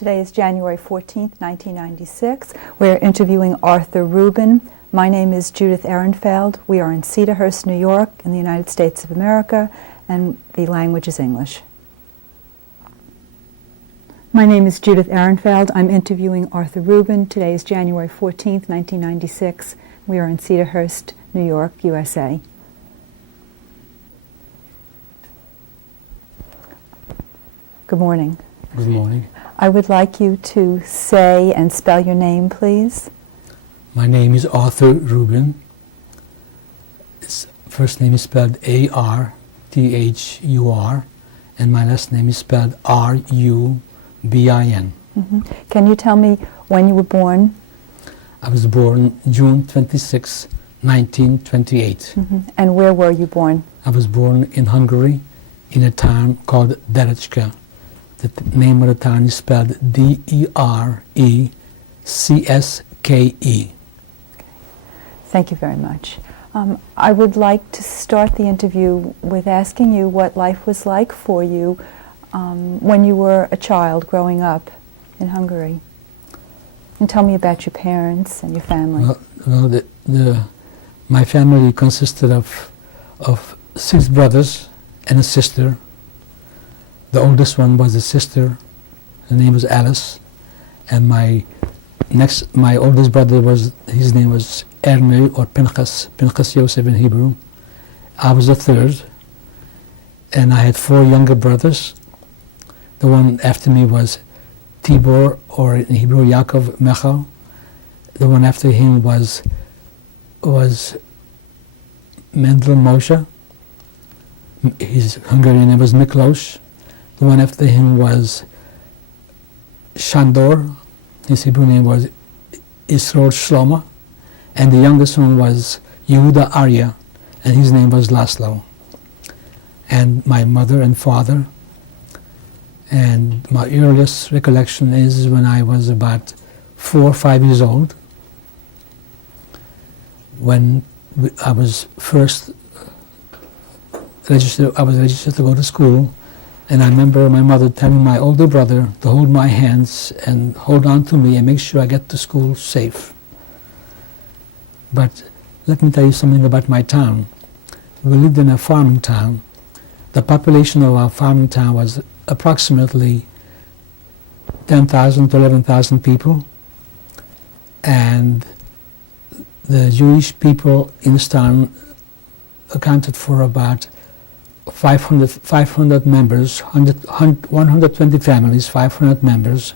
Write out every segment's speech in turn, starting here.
Today is January 14th, 1996. We're interviewing Arthur Rubin. My name is Judith Ehrenfeld. We are in Cedarhurst, New York, in the United States of America, and the language is English. My name is Judith Ehrenfeld. I'm interviewing Arthur Rubin. Today is January 14th, 1996. We are in Cedarhurst, New York, USA. Good morning. Good morning. I would like you to say and spell your name, please. My name is Arthur Rubin. His first name is spelled A-R-T-H-U-R, and my last name is spelled R-U-B-I-N. Mm-hmm. Can you tell me when you were born? I was born June 26, 1928. Mm-hmm. And where were you born? I was born in Hungary, in a town called Derescke. The name of the town is spelled D-E-R-E-C-S-K-E. Thank you very much. I would like to start the interview with asking you what life was like for you when you were a child growing up in Hungary. And tell me about your parents and your family. Well, my family consisted of 6 brothers and a sister. The oldest one was a sister. Her name was Alice, and my oldest brother his name was Ernő, or Pinchas Yosef in Hebrew. I was the third, and I had 4 younger brothers. The one after me was Tibor, or in Hebrew Yaakov Mechal. The one after him was Mendel Moshe. His Hungarian name was Miklos. The one after him was Shandor. His Hebrew name was Israel Shlomo. And the youngest one was Yehuda Arya, and his name was Laszlo. And my mother and father. And my earliest recollection is when I was about 4 or 5 years old, when I was first registered to go to school. And I remember my mother telling my older brother to hold my hands and hold on to me and make sure I get to school safe. But let me tell you something about my town. We lived in a farming town. The population of our farming town was approximately 10,000 to 11,000 people. And the Jewish people in this town accounted for about 500 members, 120 families, 500 members.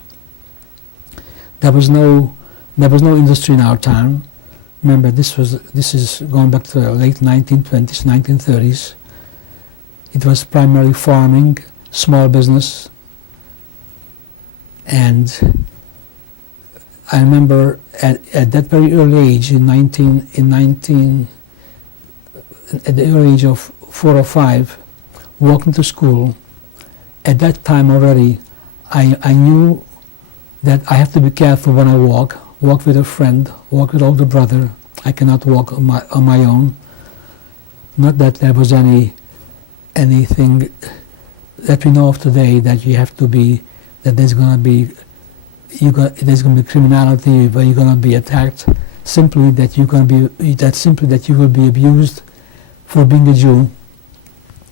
There was no industry in our town. Remember, this is going back to the late 1920s, 1930s. It was primarily farming, small business, and I remember at that very early age, at the early age of 4 or 5, walking to school. At that time already, I knew that I have to be careful when I walk with a friend, walk with older brother. I cannot walk on my own. Not that there was anything that we know of today that you have to be, that there's going to be criminality, where you're going to be attacked. Simply that you will be abused for being a Jew.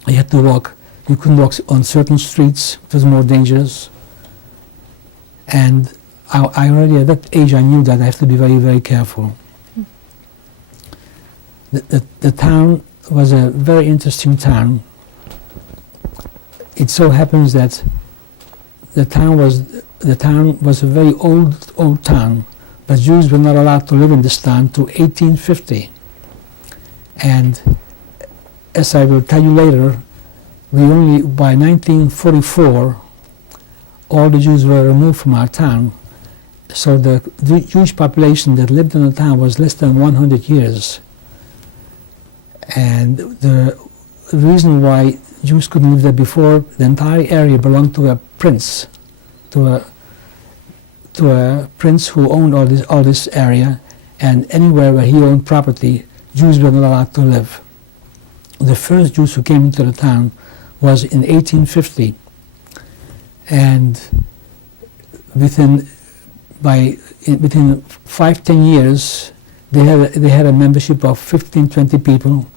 You had to walk. You couldn't walk on certain streets. It was more dangerous. And I already at that age I knew that I have to be very, very careful. The town was a very interesting town. It so happens that the town was a very old town, but Jews were not allowed to live in this town till 1850. And as I will tell you later, by 1944, all the Jews were removed from our town. So the Jewish population that lived in the town was less than 100 years. And the reason why Jews couldn't live there before, the entire area belonged to a prince, to a prince who owned all this area, and anywhere where he owned property, Jews were not allowed to live. The first Jews who came into the town was in 1850, and within 5-10 years, they had a membership of 15-20 people,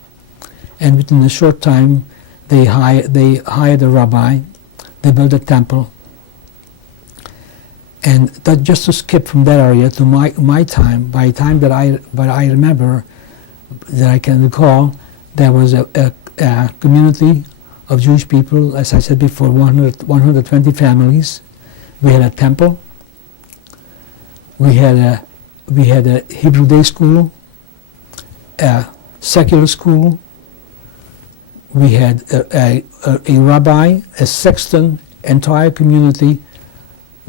and within a short time, they hired a rabbi, they built a temple, and that just to skip from that area to my time. By the time that I remember, that I can recall, there was a community of Jewish people, as I said before, 120 families. We had a temple. We had a Hebrew day school, a secular school. We had a rabbi, a sexton, entire community,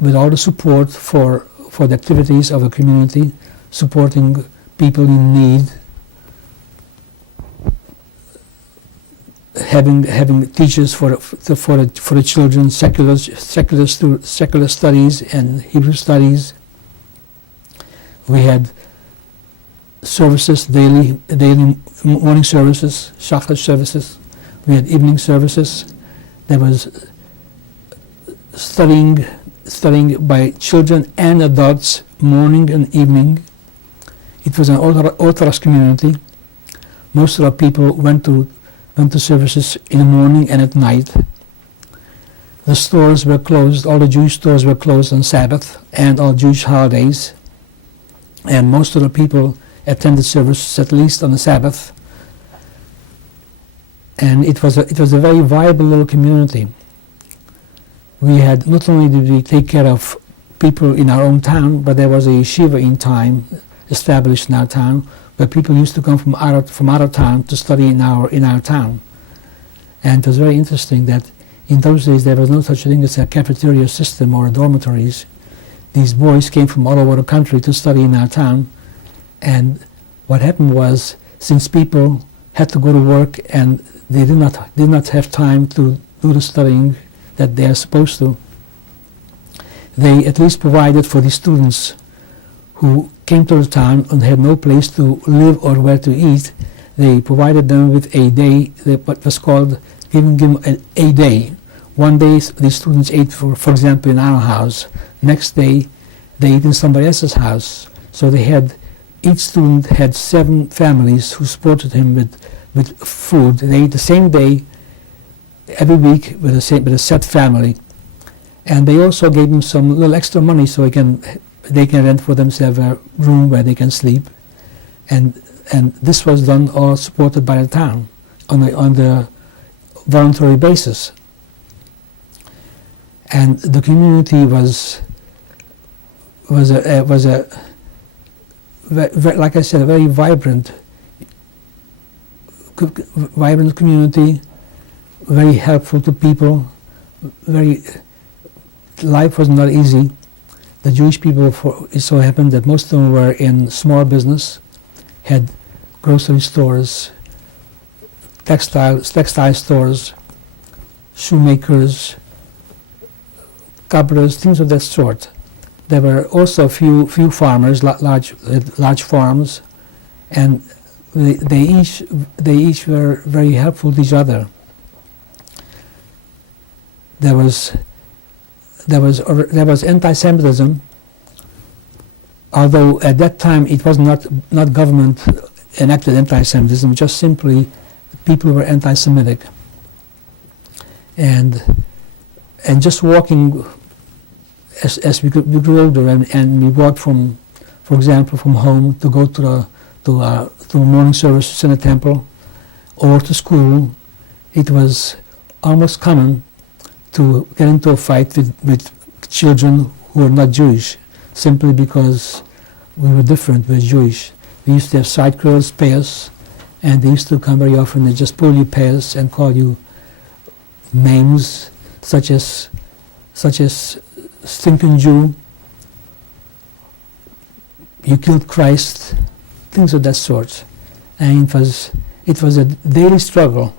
with all the support for the activities of a community, supporting people in need, having teachers for the children, secular studies and Hebrew studies. We had services, daily morning services, shachar services. We had evening services. There was studying by children and adults, morning and evening. It was an Orthodox community. Most of the people went to services in the morning and at night. The stores were closed, all the Jewish stores were closed on Sabbath and all Jewish holidays. And most of the people attended services at least on the Sabbath. And it was a very viable little community. We had, not only did we take care of people in our own town, but there was a yeshiva in time established in our town, where people used to come from out of town to study in our town. And it was very interesting that in those days there was no such thing as a cafeteria system or dormitories. These boys came from all over the country to study in our town, and what happened was, since people had to go to work and they did not have time to do the studying that they are supposed to, they at least provided for the students who came to the town and had no place to live or where to eat. They provided them with a day, what was called giving them a day. One day the students ate, for example, in our house. Next day they ate in somebody else's house. So each student had 7 families who supported him with food. They ate the same day every week with a set family. And they also gave them some little extra money so they can rent for themselves a room where they can sleep. And this was done all supported by the town on the voluntary basis. And the community was like I said, a very vibrant community, very helpful to people. Life was not easy. The Jewish people, it so happened that most of them were in small business, had grocery stores, textile stores, shoemakers, cobblers, things of that sort. There were also a few farmers, large farms, and they each were very helpful to each other. There was anti-Semitism, although at that time it was not government enacted anti-Semitism, just simply people were anti-Semitic. And just walking, as we grew older, and we walked from, for example, from home to go to morning services in the temple or to school, it was almost common to get into a fight with children who were not Jewish, simply because we were different, we were Jewish. We used to have side girls, payas, and they used to come very often and just pull your payas and call you names such as stinking Jew, you killed Christ, things of that sort. And it was a daily struggle.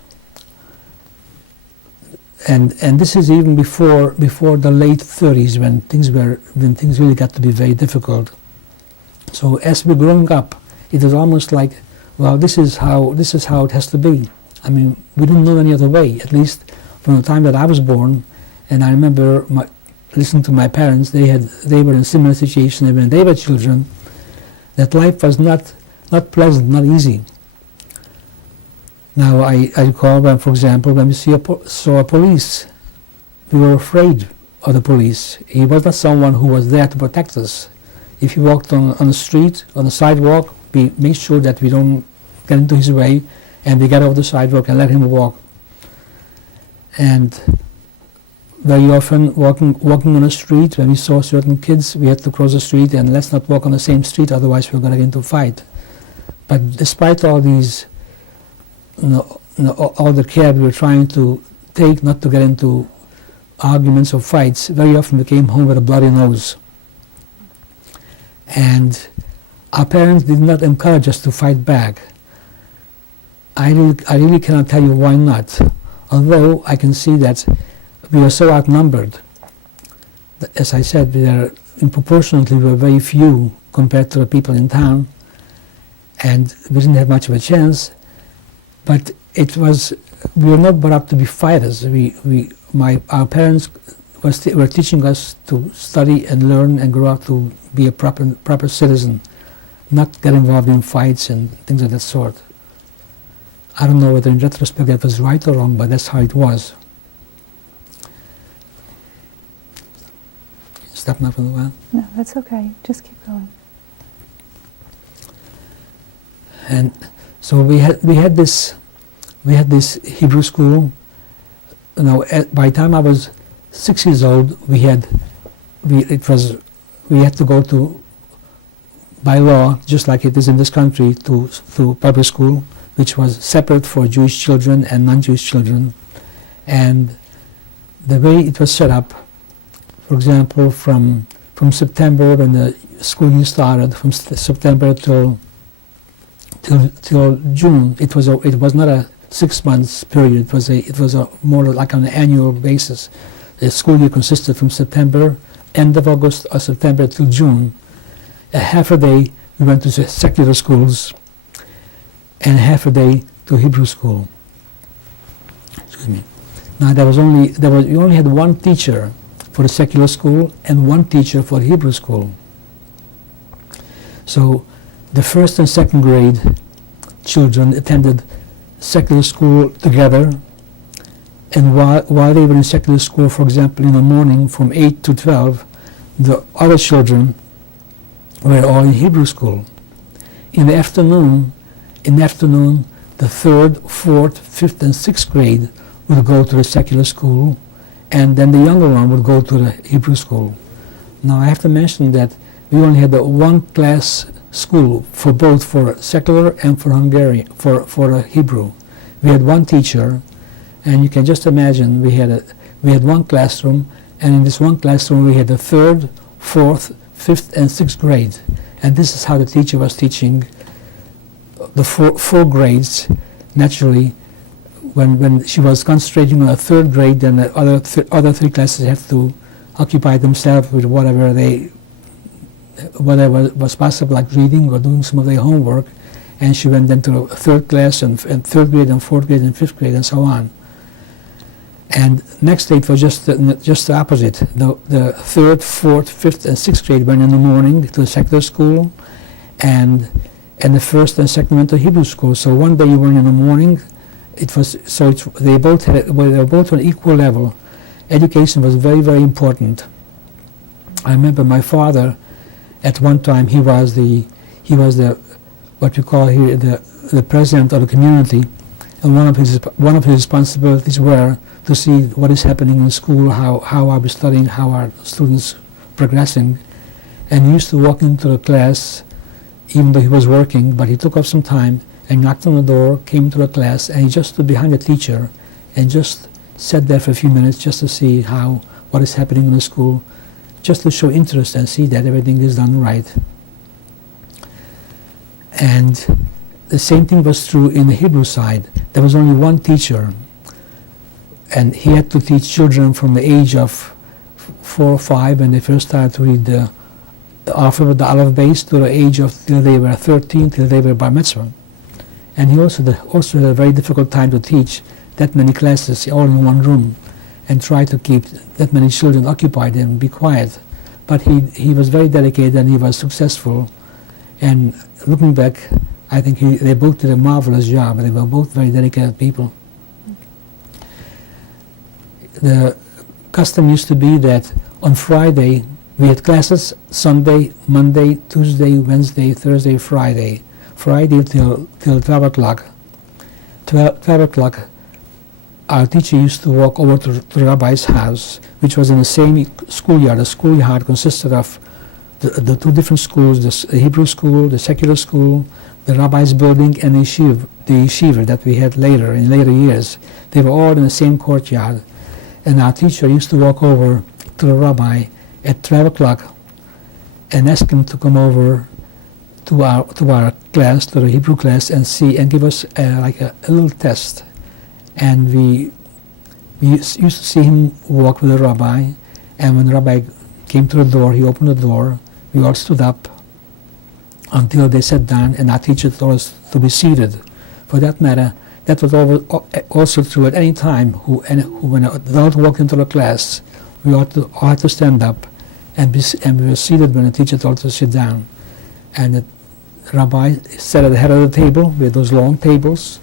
And this is even before the late 30s, when things really got to be very difficult. So as we're growing up, it was almost like, well, this is how it has to be. I mean, we didn't know any other way, at least from the time that I was born. And I remember listened to my parents, they were in a similar situation when they were children, that life was not pleasant, not easy. Now I recall when, for example, when we saw a police, we were afraid of the police. He was not someone who was there to protect us. If he walked on the street, on the sidewalk, we make sure that we don't get into his way, and we get off the sidewalk and let him walk. And very often, walking on the street, when we saw certain kids, we had to cross the street and let's not walk on the same street, otherwise we're going to get into a fight. But despite all these, all the care we were trying to take not to get into arguments or fights, very often we came home with a bloody nose. And our parents did not encourage us to fight back. I really cannot tell you why not. Although I can see that we were so outnumbered. As I said, proportionately we were very few compared to the people in town, and we didn't have much of a chance. But we were not brought up to be fighters. Our parents were teaching us to study and learn and grow up to be a proper citizen, not get involved in fights and things of that sort. I don't know whether in retrospect that was right or wrong, but that's how it was. Stop now for a while. No, that's okay. Just keep going. And so we had this Hebrew school. By the time I was 6 years old, we had to go to, by law, just like it is in this country, to public school, which was separate for Jewish children and non-Jewish children. And the way it was set up, for example, from September, when the school year started, from September till June, it was not a 6 months period. It was more like on an annual basis. The school year consisted from September, end of August or September till June. A half a day we went to secular schools, and half a day to Hebrew school. Excuse me. Now we only had one teacher for the secular school and one teacher for the Hebrew school. So the first and second grade children attended secular school together, and while they were in secular school, for example, in the morning from 8 to 12, the other children were all in Hebrew school. In the afternoon, the third, fourth, fifth, and sixth grade would go to the secular school, and then the younger one would go to the Hebrew school. Now I have to mention that we only had the one class school for both, for secular and for Hungarian, for Hebrew. We had one teacher, and you can just imagine we had one classroom, and in this one classroom we had the third, fourth, fifth, and sixth grade, and this is how the teacher was teaching the four grades. Naturally, when she was concentrating on the third grade, then the other three classes had to occupy themselves with whatever was possible, like reading or doing some of their homework, and she went then to the third class and third grade and fourth grade and fifth grade and so on. And next day it was just the opposite. The third, fourth, fifth, and sixth grade went in the morning to the secular school, and the first and second went to Hebrew school. So one day you went in the morning. They were both on equal level. Education was very, very important. I remember my father, at one time he was the what we call here the president of the community, and one of his responsibilities were to see what is happening in school, how are we studying, how are students progressing. And he used to walk into the class even though he was working, but he took off some time and knocked on the door, came to the class, and he just stood behind the teacher and just sat there for a few minutes just to see what is happening in the school, just to show interest and see that everything is done right. And the same thing was true in the Hebrew side. There was only one teacher, and he had to teach children from the age of 4 or 5 when they first started to read the alphabet, the aleph base, to the age of till they were 13, till they were bar mitzvah. And he also had a very difficult time to teach that many classes all in one room. and try to keep that many children occupied and be quiet. But he was very dedicated and he was successful. And looking back, I think they both did a marvelous job. They were both very dedicated people. The custom used to be that on Friday we had classes, Sunday, Monday, Tuesday, Wednesday, Thursday, Friday. Friday till 12 o'clock. 12 o'clock, our teacher used to walk over to the rabbi's house, which was in the same schoolyard. The schoolyard consisted of the two different schools, the Hebrew school, the secular school, the rabbi's building, and the yeshiva that we had later, in later years. They were all in the same courtyard. And our teacher used to walk over to the rabbi at 12 o'clock and ask him to come over to our class, to the Hebrew class, and give us like a little test. And we used to see him walk with the rabbi, and when the rabbi came to the door, he opened the door, we all stood up until they sat down, and our teacher told us to be seated. For that matter, that was also true at any time. When an adult walked into the class, we all had to stand up, and we were seated when the teacher told us to sit down. And the rabbi sat at the head of the table with those long tables,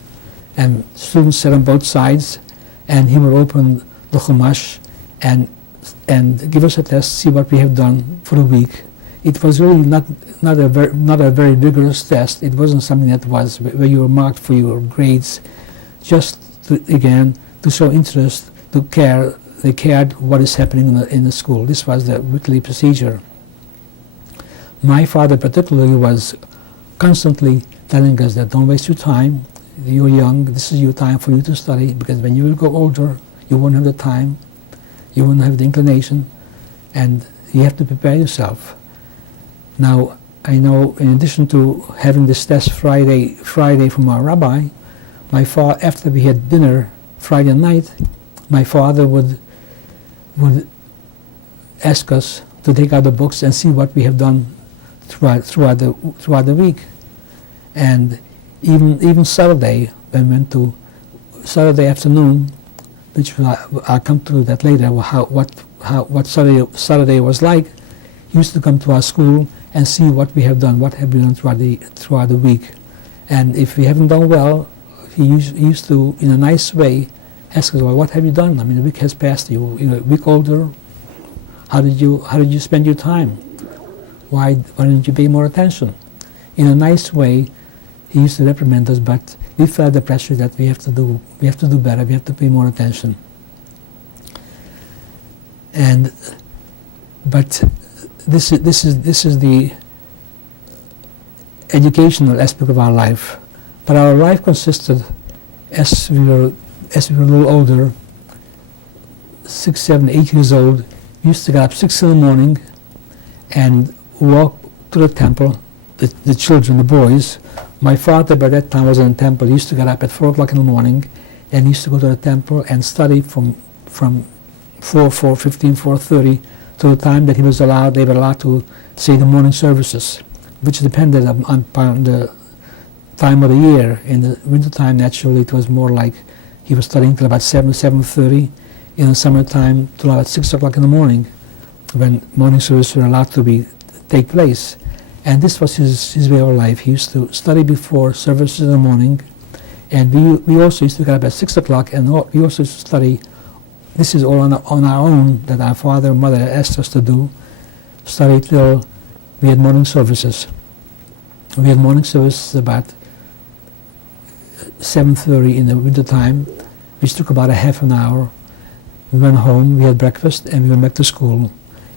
and students sat on both sides, and he would open the Chumash and give us a test, see what we have done for the week. It was really not a very vigorous test. It wasn't something that was where you were marked for your grades, just to show interest, to care. They cared what is happening in the school. This was the weekly procedure. My father particularly was constantly telling us that don't waste your time. You're young, this is your time for you to study, because when you will go older, you won't have the time, you won't have the inclination, and you have to prepare yourself. Now, I know in addition to having this test Friday from our rabbi, after we had dinner Friday night, my father would ask us to take out the books and see what we have done throughout the week. And even Saturday, when we went to Saturday afternoon, which I'll come to that later, what Saturday was like, he used to come to our school and see what we have done, what have we done throughout the week. And if we haven't done well, he used to, in a nice way, ask us, well, what have you done? I mean, the week has passed, you're a week older. How did you spend your time? Why didn't you pay more attention? In a nice way, he used to reprimand us, but we felt the pressure that we have to do better, we have to pay more attention. But this is the educational aspect of our life. But our life consisted, as we were a little older, 6, 7, 8 years old, we used to get up 6 in the morning and walk to the temple, the children, the boys. My father by that time was in the temple. He used to get up at 4 o'clock in the morning and he used to go to the temple and study from 4:15, 4:30 to the time that they were allowed to say the morning services, which depended upon the time of the year. In the winter time, naturally, it was more like he was studying till about 7:30. In the summertime, till about 6 o'clock in the morning, when morning services were allowed to take place. And this was his way of life. He used to study before services in the morning, and we also used to get up at 6 o'clock, and we also used to study. This is all on our own, that our father and mother asked us to do, study till we had morning services. We had morning services about 7:30 in the winter time, which took about a half an hour. We went home, we had breakfast, and we went back to school.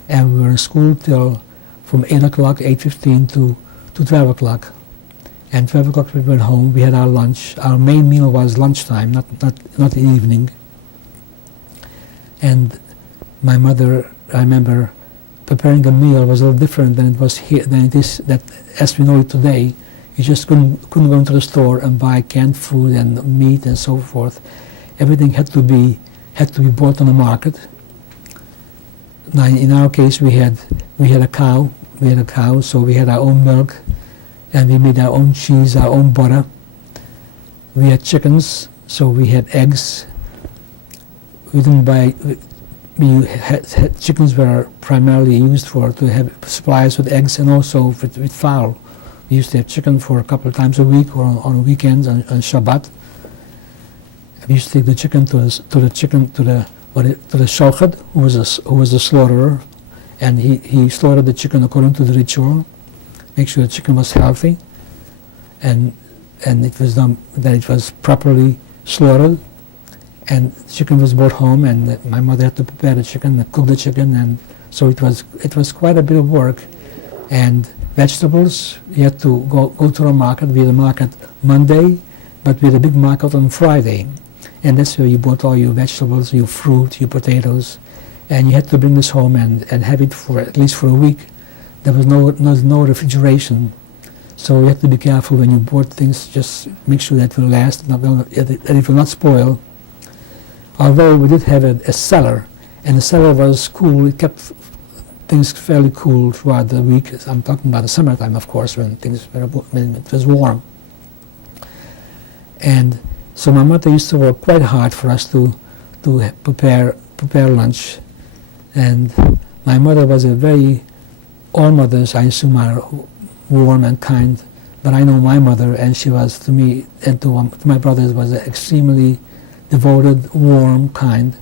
And we were in school till from 8 o'clock, 8:15 to 12 o'clock. And 12 o'clock we went home, we had our lunch. Our main meal was lunchtime, not the evening. And my mother, I remember, preparing a meal was a little different than it is that as we know it today. You just couldn't go into the store and buy canned food and meat and so forth. Everything had to be bought on the market. Now, in our case, we had a cow. So we had our own milk, and we made our own cheese, our own butter. We had chickens, so we had eggs. we didn't buy. We had chickens were primarily used to have supplies with eggs and also with fowl. We used to have chicken for a couple of times a week or on weekends on Shabbat. We used to take the chicken to the shochet, who was a slaughterer, and he slaughtered the chicken according to the ritual, make sure the chicken was healthy, and it was done that it was properly slaughtered, and the chicken was brought home, and my mother had to prepare the chicken and cook the chicken, and so it was quite a bit of work. And vegetables, you had to go to the market. We had a market Monday, but we had a big market on Friday, and that's where you bought all your vegetables, your fruit, your potatoes, and you had to bring this home and have it for at least for a week. There was no refrigeration, so you had to be careful when you bought things. Just make sure that it will last, that it will not spoil. Although we did have a cellar, and the cellar was cool, it kept things fairly cool throughout the week. I'm talking about the summertime, of course, when it was warm. And so my mother used to work quite hard for us to prepare lunch. And my mother was all mothers, I assume, are warm and kind, but I know my mother, and she was to me and to my brothers was extremely devoted, warm, kind.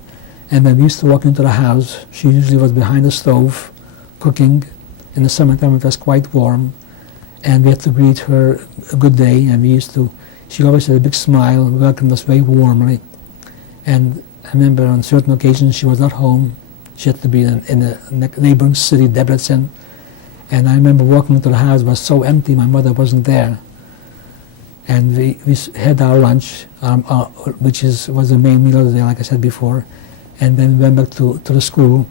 And when we used to walk into the house, she usually was behind the stove cooking. In the summertime it was quite warm, and we had to greet her a good day, and she always had a big smile and welcomed us very warmly. And I remember on certain occasions she was not home. She had to be in a neighboring city, Derescke, and I remember walking into the house, it was so empty, my mother wasn't there. And we had our lunch, which was the main meal of the day, like I said before, and then we went back to the school,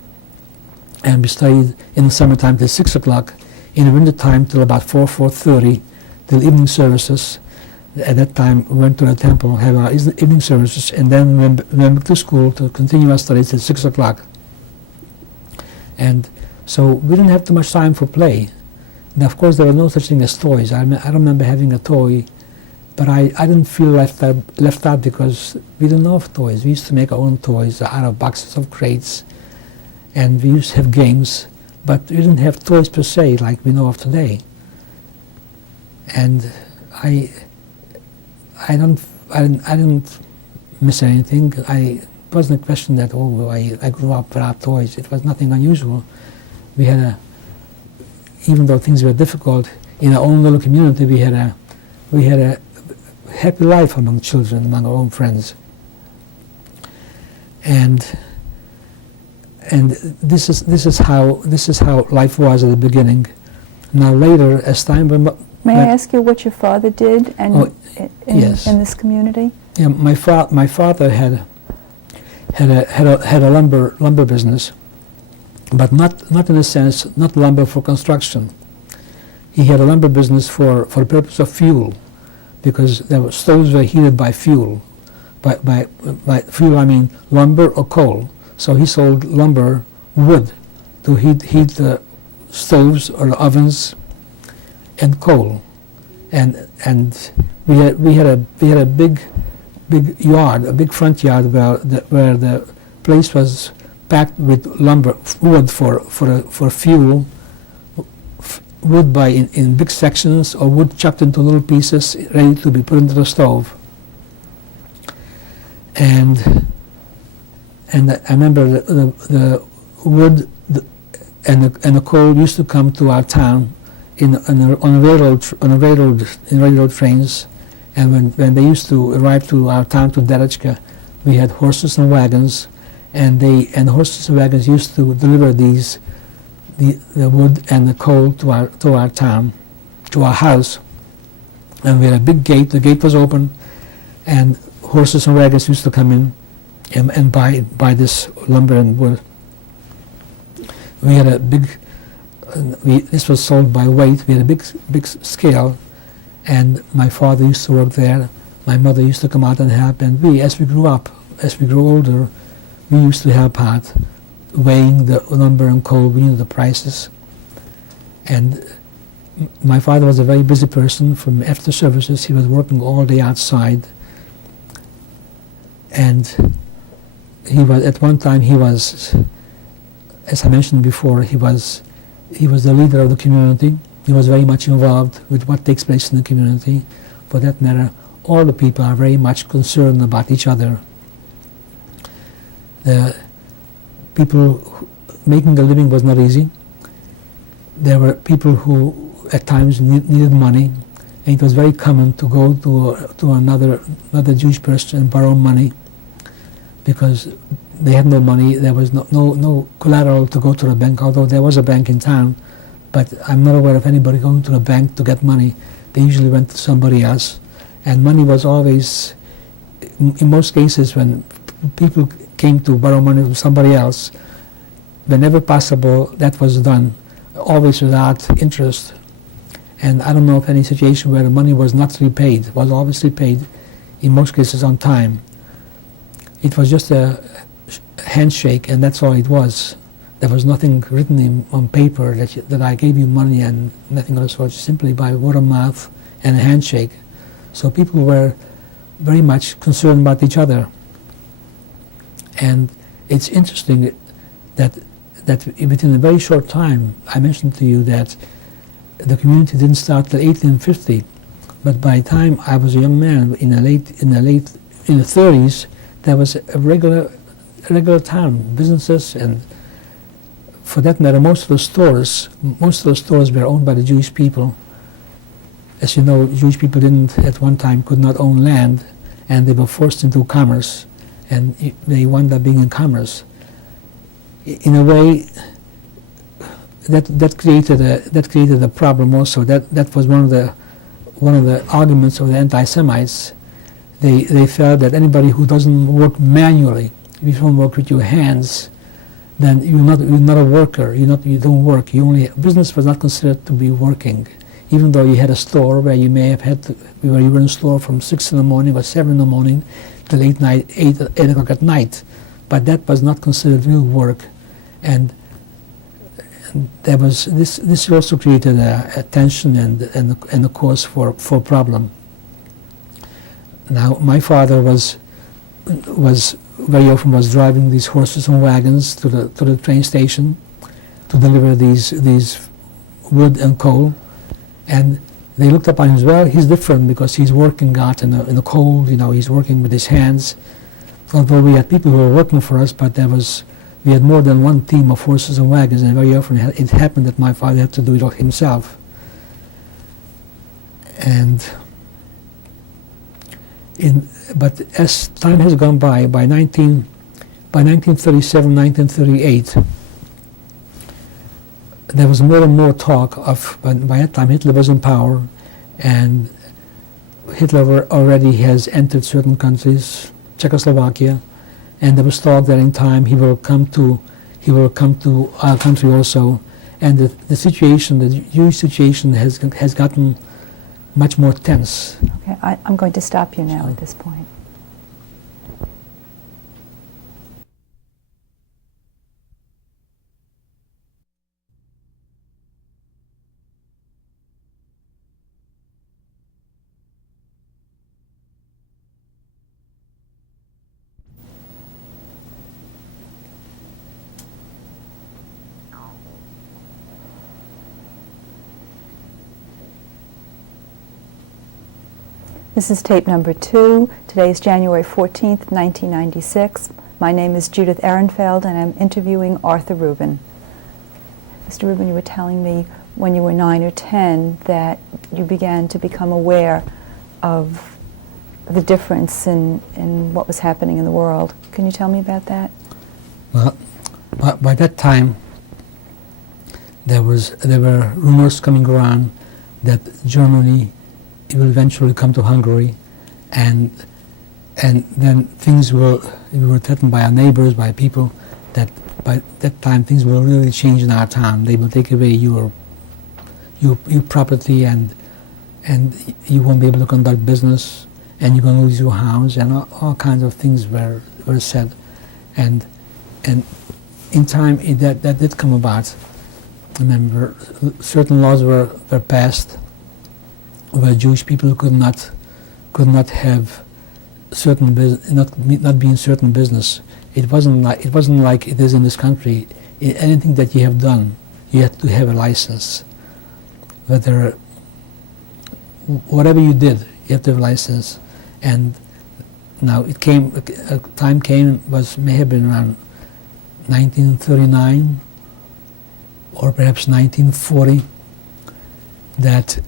and we studied in the summertime till 6 o'clock, in the winter time till about 4:30, till evening services. At that time we went to the temple, have our evening services, and then we went back to school to continue our studies till 6 o'clock. And so we didn't have too much time for play. And of course there was no such thing as toys. I don't remember having a toy, but I didn't feel left out because we didn't know of toys. We used to make our own toys out of boxes of crates, and we used to have games, but we didn't have toys per se like we know of today. And I didn't miss anything. It wasn't a question that I grew up without toys. It was nothing unusual. We had even though things were difficult in our own little community, we had a happy life among children, among our own friends. And this is how life was at the beginning. Now later, as time went. May I ask you what your father did yes. in this community? Yeah, my father had a lumber business, but not in a sense, not lumber for construction. He had a lumber business for the purpose of fuel, because stoves were heated by fuel. By fuel I mean lumber or coal. So he sold lumber, wood, to heat the stoves or the ovens, and coal. And we had a big yard, a big front yard where the place was packed with lumber, wood for fuel, wood in big sections, or wood chopped into little pieces ready to be put into the stove. And I remember the wood and the coal used to come to our town on railroad trains, and when they used to arrive to our town, to Derescke, we had horses and wagons, and the horses and wagons used to deliver the wood and the coal to our town, to our house. And we had a big gate. The gate was open, and horses and wagons used to come in and buy this lumber and wood. We had a big. This was sold by weight. We had a big scale, and my father used to work there. My mother used to come out and help, and as we grew older, we used to help out, weighing the lumber and coal. We knew the prices, and my father was a very busy person. From after services, he was working all day outside, and at one time he was, as I mentioned before, he was the leader of the community. He was very much involved with what takes place in the community. For that matter, all the people are very much concerned about each other. The people making a living was not easy. There were people who at times needed money, and it was very common to go to another Jewish person and borrow money because they had no money. There was no collateral to go to the bank, although there was a bank in town, but I'm not aware of anybody going to the bank to get money. They usually went to somebody else, and money was always, in most cases when people came to borrow money from somebody else, whenever possible that was done, always without interest. And I don't know of any situation where the money was not repaid. It was always repaid, in most cases on time. It was just a handshake, and that's all it was. There was nothing written on paper that I gave you money and nothing of the sort, simply by word of mouth and a handshake. So people were very much concerned about each other. And it's interesting that within a very short time, I mentioned to you that the community didn't start till 1850, but by the time I was a young man in the 30s, there was a regular town, businesses, and for that matter, most of the stores were owned by the Jewish people. As you know, Jewish people could not own land, and they were forced into commerce, and they wound up being in commerce. In a way, that created a problem also. That was one of the arguments of the anti-Semites. They felt that anybody who doesn't work manually, if you don't work with your hands, then you're not a worker. You don't work. Business was not considered to be working, even though you had a store where you may have where you were in a store from 6 in the morning or 7 in the morning till 8 o'clock at night, but that was not considered real work, and there was this also created a tension and a cause for problem. Now my father was very often driving these horses and wagons to the train station to deliver these wood and coal, and they looked upon him as, well, he's different because he's working out in the cold, he's working with his hands. Although we had people who were working for us, but we had more than one team of horses and wagons, and very often it happened that my father had to do it all himself. But as time has gone by 1937, 1938, there was more and more talk of, by that time Hitler was in power, and Hitler already has entered certain countries, Czechoslovakia, and there was talk that in time he will come to our country also, and the Jewish situation has gotten much more tense. Okay, I'm going to stop you now at this point. This is tape number 2. Today is January 14th, 1996. My name is Judith Ehrenfeld, and I'm interviewing Arthur Rubin. Mr. Rubin, you were telling me when you were 9 or 10 that you began to become aware of the difference in what was happening in the world. Can you tell me about that? Well, by that time, there were rumors coming around that Germany will eventually come to Hungary, and then we were threatened by our neighbors, by people, that by that time things will really change in our town. They will take away your property, and you won't be able to conduct business, and you're going to lose your house, and all kinds of things were said, and in time that did come about. Remember, certain laws were passed where Jewish people could not have not be in certain business. It wasn't like it is in this country. Anything that you have done, you have to have a license. Whatever you did, you have to have a license. And now a time came, may have been around 1939 or perhaps 1940, that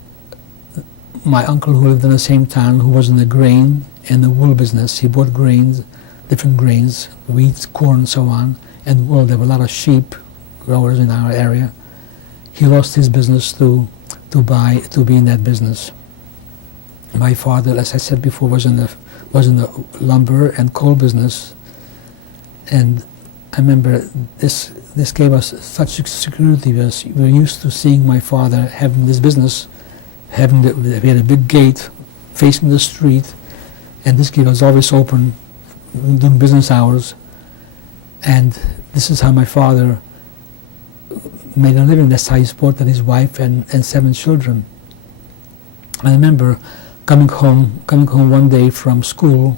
my uncle, who lived in the same town, who was in the grain and the wool business, he bought grains, different grains, wheat, corn, and so on, and wool. There were a lot of sheep growers in our area. He lost his business to be in that business. My father, as I said before, was in the lumber and coal business, and I remember this gave us such security. We were used to seeing my father having this business, we had a big gate facing the street, and this gate was always open during business hours, and this is how my father made a living. That's how he supported his wife and 7 children. I remember coming home one day from school,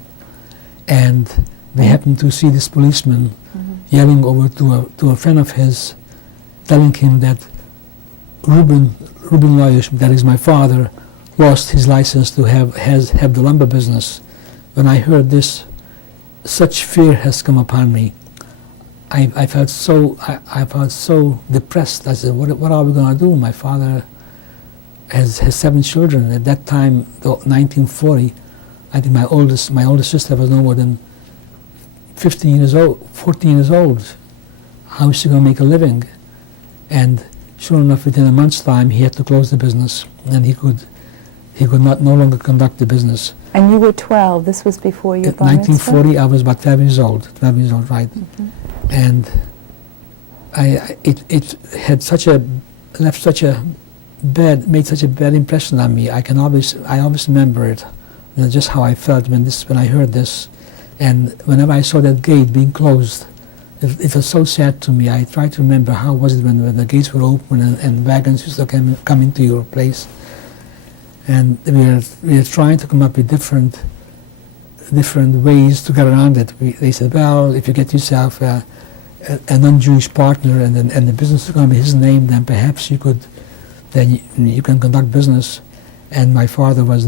and we happened to see this policeman yelling over to a friend of his, telling him that Rubin Lawyer, that is my father, lost his license to have the lumber business. When I heard this, such fear has come upon me. I felt so depressed. I said, what are we going to do? My father has 7 children. At that time, 1940, I think my oldest sister was no more than 14 years old. How is she going to make a living? And sure enough, within a month's time, he had to close the business, and he could no longer conduct the business. And you were 12. This was before your bar mitzvah? 1940, I was about 12 years old. 12 years old, right? Mm-hmm. And it had made such a bad impression on me. I always remember it, just how I felt when I heard this. And whenever I saw that gate being closed, it was so sad to me. I tried to remember how was it when the gates were open and wagons used to come into your place. And we were trying to come up with different ways to get around it. They said, well, if you get yourself a non-Jewish partner and the business is going to be his name, then perhaps you can conduct business. And my father was